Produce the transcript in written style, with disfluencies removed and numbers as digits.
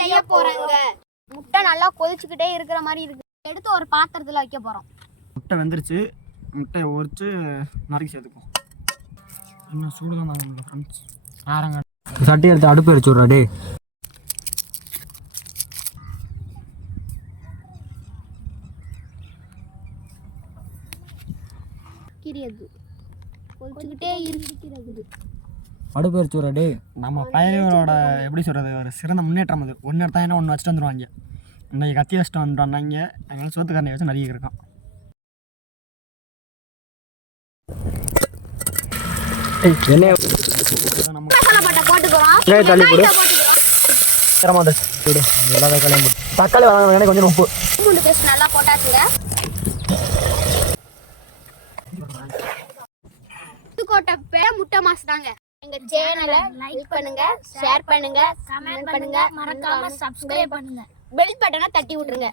செய்ய போறேங்க. முட்டை நல்லா கொதிச்சுக்கிட்டே இருக்கிற மாதிரி இருக்கு. எடுத்து ஒரு பாத்திரத்துல வைக்க போறோம். முட்டை வெந்துருச்சு. முட்டையை உரிச்சு நறுக்கி சேர்த்துப்போம். இன்னும் சூடுதான் தாங்க ஃப்ரெண்ட்ஸ். ஆரங்க சட்டி எடுத்து அடுப்பு வச்சு விட்றா டே. கொதிச்சுக்கிட்டே இருக்கிறது. அடுப்பு வச்சு விட்றா டே. நம்ம பயிரோட எப்படி சொல்கிறது, ஒரு சிறந்த முன்னேற்றம் அது. ஒன்று எடுத்தாங்கன்னா ஒன்று வச்சுட்டு வந்துடுவாங்க. இன்றைக்கி கத்தி வச்சுட்டு வந்துட்டோம்னாங்க, அதனால சோத்துக்காரனை வச்சு நிறைய இருக்கான். தக்காளி வதங்க கொஞ்சம் உப்பு பூண்டு பேஸ்ட் நல்லா போட்டாச்சுங்க. முட்டை மாஸ் தாங்க. எங்க சேனலை லைக் பண்ணுங்க, ஷேர் பண்ணுங்க, கமெண்ட் பண்ணுங்க, மறக்காம சப்ஸ்கிரைப் பண்ணுங்க, பெல் பட்டனை தட்டி விட்டுருங்க.